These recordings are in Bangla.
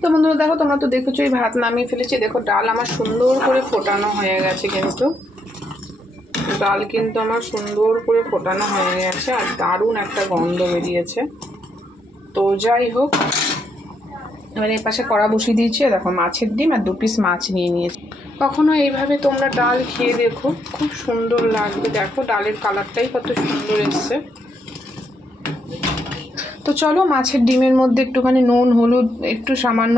তো বন্ধুরা দেখো, তোমরা তো দেখেছো এই ভাত নামিয়ে ফেলেছি। দেখো ডাল আমার সুন্দর করে ফোটানো হয়ে গেছে, কিন্তু ডাল কিন্তু আমার সুন্দর করে ফোটানো হয়ে গেছে আর দারুণ একটা গন্ধ বেরিয়েছে। তো যাই হোক, এবারে এই পাশে কড়া বসিয়ে দিয়েছি। দেখো মাছের ডিম আর 2 পিস মাছ নিয়ে নিয়েছি। কখনো এইভাবে তোমরা ডাল খেয়ে দেখো, খুব সুন্দর লাগবে। দেখো ডালের কালারটাই কত সুন্দর এসছে। তো চলো মাছের ডিমের মধ্যে একটুখানি নুন হলুদ একটু সামান্য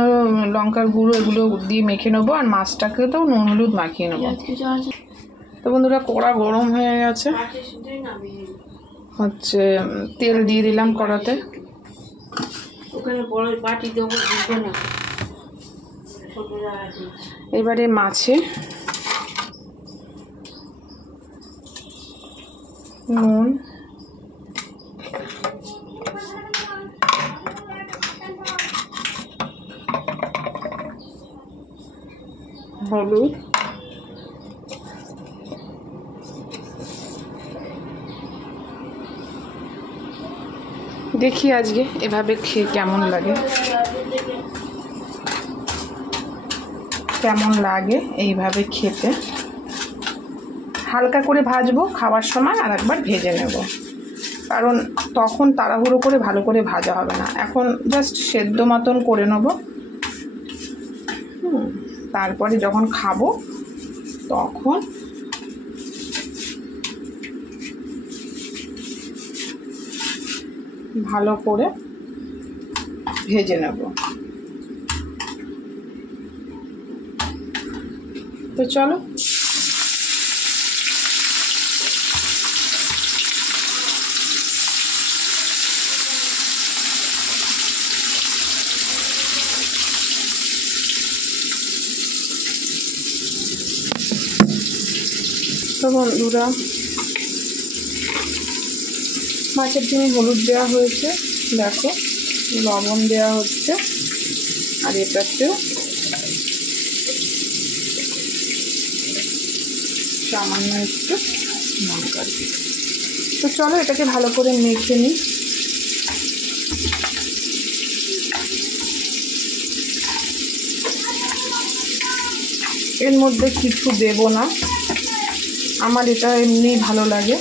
লঙ্কার গুঁড়ো এগুলো দিয়ে মেখে নেবো, আর মাছটাকে তো নুন হলুদ মাখিয়ে নেবো। তো বন্ধুরা কড়া গরম হয়ে গেছে, হচ্ছে তেল দিয়ে দিলাম কড়াতে। এবারে মাছে নুন হলুদ দেখি আজকে এভাবে খেয়ে কেমন লাগে এইভাবে খেতে। হালকা করে ভাজবো, খাওয়ার সময় আর একবার ভেজে নেব, কারণ তখন তাড়াহুড়ো করে ভালো করে ভাজা হবে না। এখন জাস্ট সেদ্ধ মতন করে নেব, তারপরে যখন খাবো তখন ভালো করে ভেজে নেব। তো চলো তো বন্ধুরা মাছের ডিমে হলুদ দেওয়া হয়েছে, দেখো লবণ দেওয়া হচ্ছে, আর এটাতেও সামান্য একটু লঙ্কা দিই। তো চলো এটাকে ভালো করে মেখে নিই। এর মধ্যে কিছু দেব না, আমার এটা এমনি ভালো লাগে।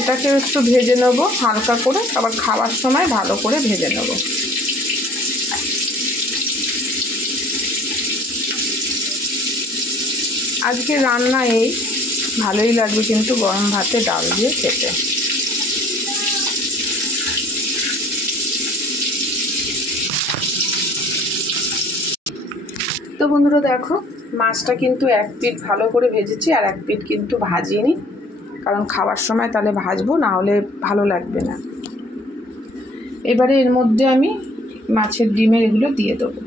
এটাকে একটু ভেজে নেবো হালকা করে, আবার খাওয়ার সময় ভালো করে ভেজে নেব। আজকে রান্না এই ভালোই লাগবে কিন্তু গরম ভাতে ডাল দিয়ে খেতে। তো বন্ধুরা দেখো মাছটা কিন্তু এক পিঠ ভালো করে ভেজেছি, আর এক পিঠ কিন্তু ভাজিনি, কারণ খাওয়ার সময় তাহলে ভাজবো, না হলে ভালো লাগবে না। এবারে এর মধ্যে আমি মাছের ডিমের এগুলো দিয়ে দেবো।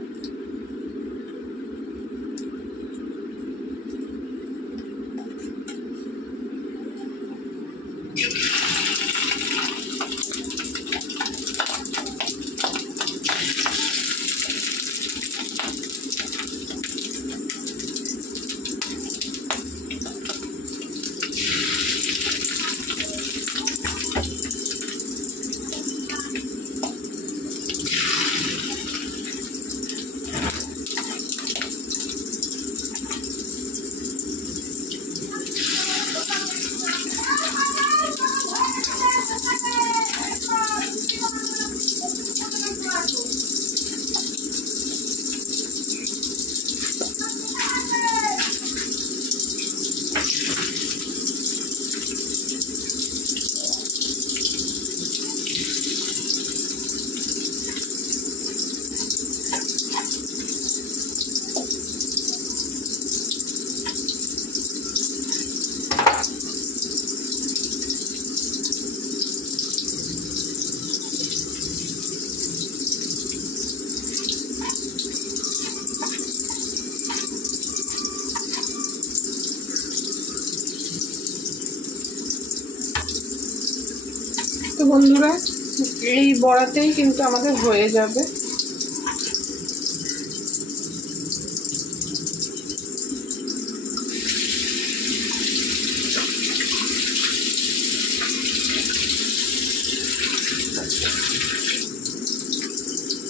তো বন্ধুরা এই বড়াতেই কিন্তু আমাদের হয়ে যাবে।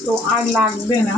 তো আর লাগবে না।